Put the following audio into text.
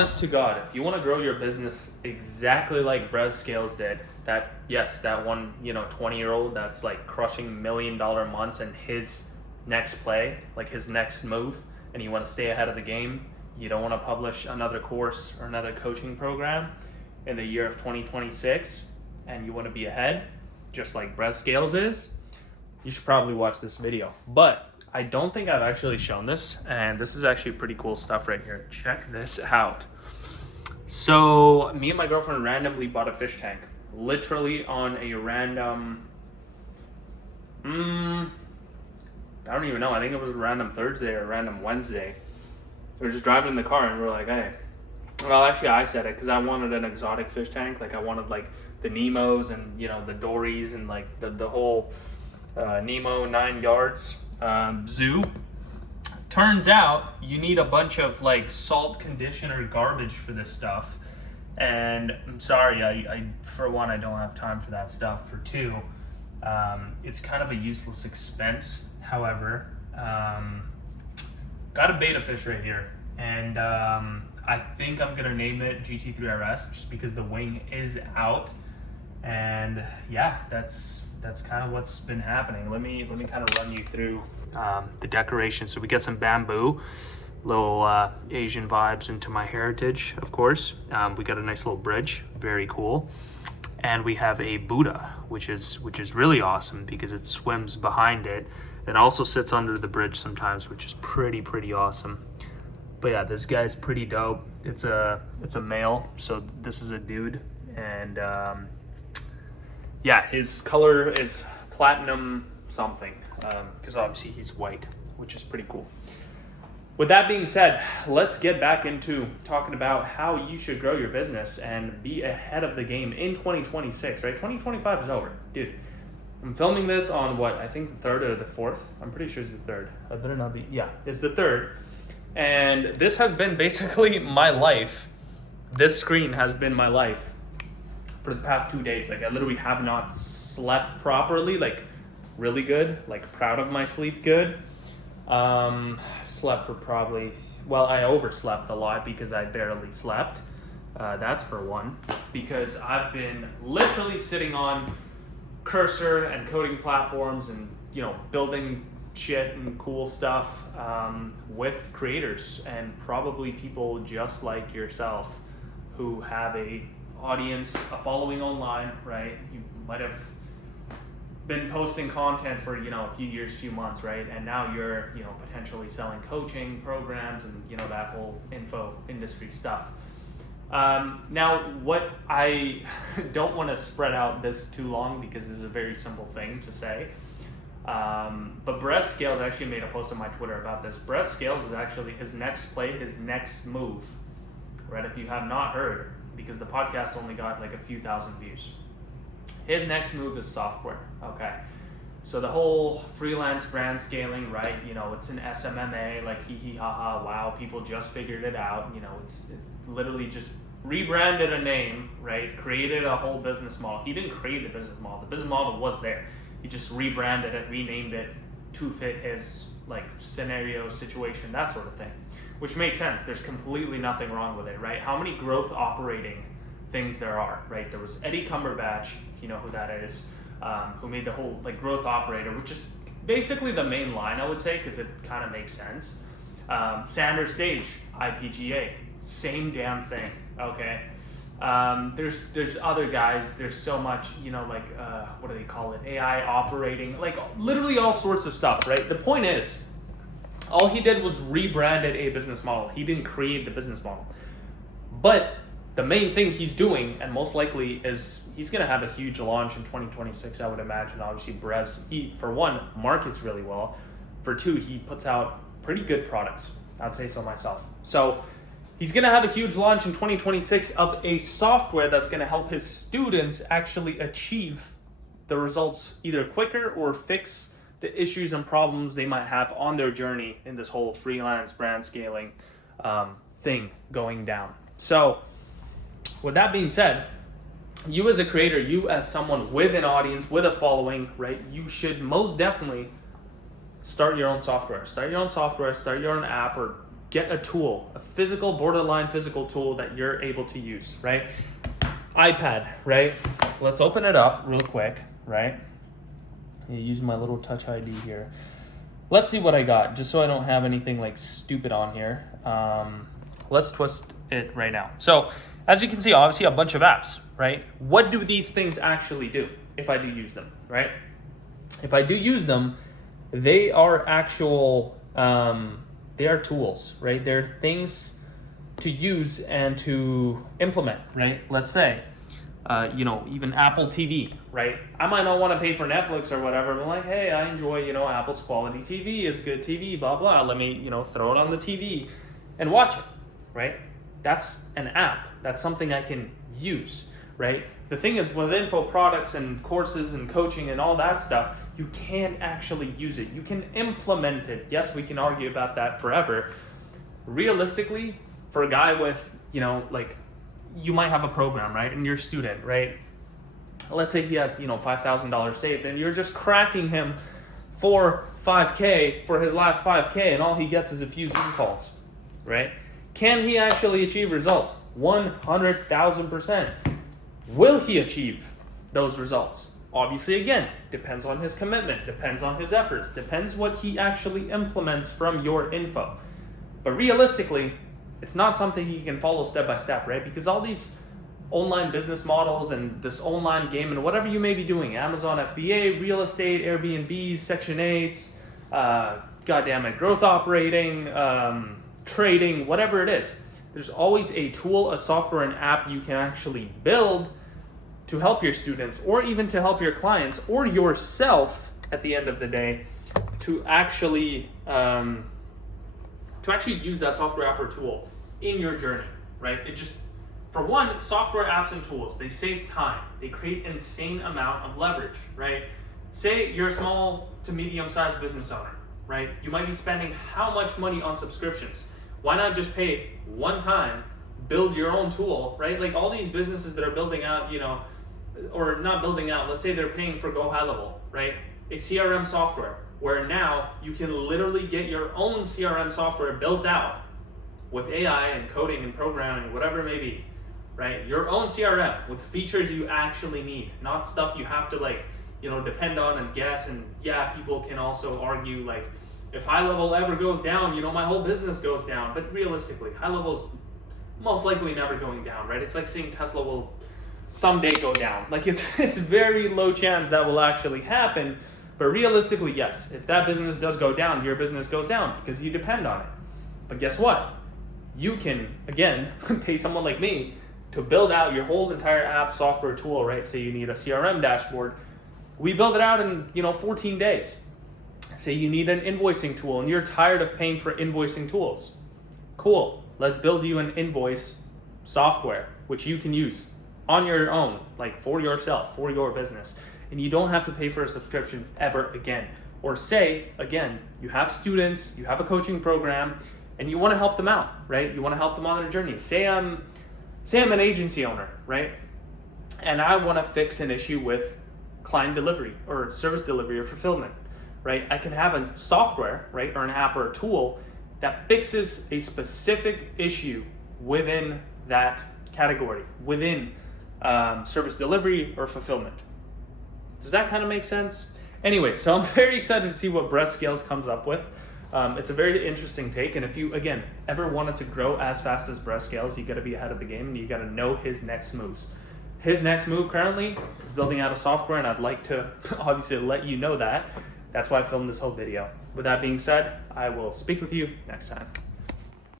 Honest to God, if you want to grow your business exactly like Brez Scales did, that one 20-year-old that's like crushing $1 million months, and his next play, like his next move, and you want to stay ahead of the game, you don't want to publish another course or another coaching program in the year of 2026, and you want to be ahead, just like Brez Scales is, you should probably watch this video. But I don't think I've actually shown this, and this is actually pretty cool stuff right here. Check this out. So me and my girlfriend randomly bought a fish tank, literally on a random, I don't even know. I think it was a random Thursday or a random Wednesday. We were just driving in the car and we were like, hey, well, actually I said it because I wanted an exotic fish tank. Like I wanted like the Nemos and, the Dories and like the whole Nemo 9 yards zoo. Turns out you need a bunch of like salt conditioner garbage for this stuff, and I'm sorry, I for one, I don't have time for that stuff. For two, it's kind of a useless expense. However, got a beta fish right here, and I think I'm gonna name it GT3RS just because the wing is out, and yeah, that's kind of what's been happening. Let me kind of run you through the decoration. So we got some bamboo, little Asian vibes into my heritage, of course. We got a nice little bridge, very cool, and we have a Buddha, which is really awesome because it swims behind it. It also sits under the bridge sometimes, which is pretty awesome. But yeah, this guy's pretty dope. It's a male, so this is a dude, and yeah, his color is platinum something, because obviously he's white, which is pretty cool. With that being said, let's get back into talking about how you should grow your business and be ahead of the game in 2026, right? 2025 is over. Dude, I'm filming this on what, I think the 3rd or the 4th? I'm pretty sure it's the 3rd. I better not be, yeah, it's the 3rd. And this has been basically my life. This screen has been my life for the past 2 days. Like I literally have not slept properly, like really good, like proud of my sleep good. Slept for probably, well, I overslept a lot because I barely slept. That's for one, because I've been literally sitting on Cursor and coding platforms and, building shit and cool stuff with creators and probably people just like yourself who have a audience, a following online, right? You might have been posting content for a few years, few months, right? And now you're potentially selling coaching programs and that whole info industry stuff. Now what I don't want to spread out this too long because this is a very simple thing to say, but Brez Scales actually made a post on my Twitter about this. Brez Scales is actually his next play, his next move, right? If you have not heard, because the podcast only got like a few thousand views. His next move is software, okay? So the whole freelance brand scaling, right? It's an SMMA, like hee hee ha ha, wow, people just figured it out. It's literally just rebranded a name, right? Created a whole business model. He didn't create the business model. The business model was there. He just rebranded it, renamed it to fit his like scenario, situation, that sort of thing. Which makes sense. There's completely nothing wrong with it, right? How many growth operating things there are, right? There was Eddie Cumberbatch, if you know who that is, who made the whole like growth operator, which is basically the main line, I would say, because it kind of makes sense. Sanders Stage, IPGA, same damn thing, okay? There's other guys, there's so much, what do they call it? AI operating, like literally all sorts of stuff, right? The point is, all he did was rebranded a business model. He didn't create the business model. But the main thing he's doing, and most likely, is he's going to have a huge launch in 2026, I would imagine. Obviously, Brez, he, for one, markets really well. For two, he puts out pretty good products. I'd say so myself. So he's going to have a huge launch in 2026 of a software that's going to help his students actually achieve the results either quicker or fix the issues and problems they might have on their journey in this whole freelance brand scaling thing going down. So with that being said, you as a creator, you as someone with an audience, with a following, right, you should most definitely start your own software. Start your own app, or get a tool, a physical, borderline physical tool that you're able to use, right? iPad, right? Let's open it up real quick, right? Using my little Touch ID here. Let's see what I got, just so I don't have anything like stupid on here. Let's twist it right now. So as you can see, obviously a bunch of apps, right? What do these things actually do if I do use them, right? If I do use them, they are actual, they are tools, right? They're things to use and to implement, right? Let's say, even Apple TV, right? I might not want to pay for Netflix or whatever, but like, hey, I enjoy, Apple's quality TV. It's good TV, blah, blah. Let me, throw it on the TV and watch it, right? That's an app. That's something I can use, right? The thing is, with info products and courses and coaching and all that stuff, you can't actually use it. You can implement it. Yes, we can argue about that forever. Realistically, for a guy with, you might have a program, right? And you're a student, right? Let's say he has, $5,000 saved, and you're just cracking him for $5K for his last $5K, and all he gets is a few Zoom calls, right? Can he actually achieve results? 100,000%. Will he achieve those results? Obviously, again, depends on his commitment, depends on his efforts, depends what he actually implements from your info. But realistically, it's not something he can follow step by step, right? Because all these online business models and this online game and whatever you may be doing, Amazon FBA, real estate, Airbnb, Section 8s, growth operating, trading, whatever it is, there's always a tool, a software, an app you can actually build to help your students or even to help your clients or yourself at the end of the day to actually use that software app or tool in your journey, right? It just, for one, software apps and tools, they save time. They create insane amount of leverage, right? Say you're a small to medium-sized business owner, right? You might be spending how much money on subscriptions? Why not just pay one time, build your own tool, right? Like all these businesses that are building out, or not building out, let's say they're paying for Go High Level, right? A CRM software where now you can literally get your own CRM software built out with AI and coding and programming, whatever it may be, right? Your own CRM with features you actually need, not stuff you have to depend on and guess. And yeah, people can also argue like, if High Level ever goes down, my whole business goes down. But realistically, High Level's most likely never going down, right? It's like saying Tesla will someday go down. Like it's very low chance that will actually happen. But realistically, yes, if that business does go down, your business goes down because you depend on it. But guess what? You can, again, pay someone like me to build out your whole entire app software tool, right? Say you need a CRM dashboard. We build it out in, 14 days. Say you need an invoicing tool and you're tired of paying for invoicing tools. Cool. Let's build you an invoice software, which you can use on your own, like for yourself, for your business. And you don't have to pay for a subscription ever again. Or say, again, you have students, you have a coaching program, and you want to help them out, right? You want to help them on their journey. Say I'm an agency owner, right? And I want to fix an issue with client delivery or service delivery or fulfillment, right? I can have a software, right, or an app or a tool that fixes a specific issue within that category, within service delivery or fulfillment. Does that kind of make sense? Anyway, so I'm very excited to see what Breast Scales comes up with. It's a very interesting take, and if you, again, ever wanted to grow as fast as Breast Scales, you got to be ahead of the game, and you got to know his next moves. His next move currently is building out a software, and I'd like to obviously let you know that. That's why I filmed this whole video. With that being said, I will speak with you next time.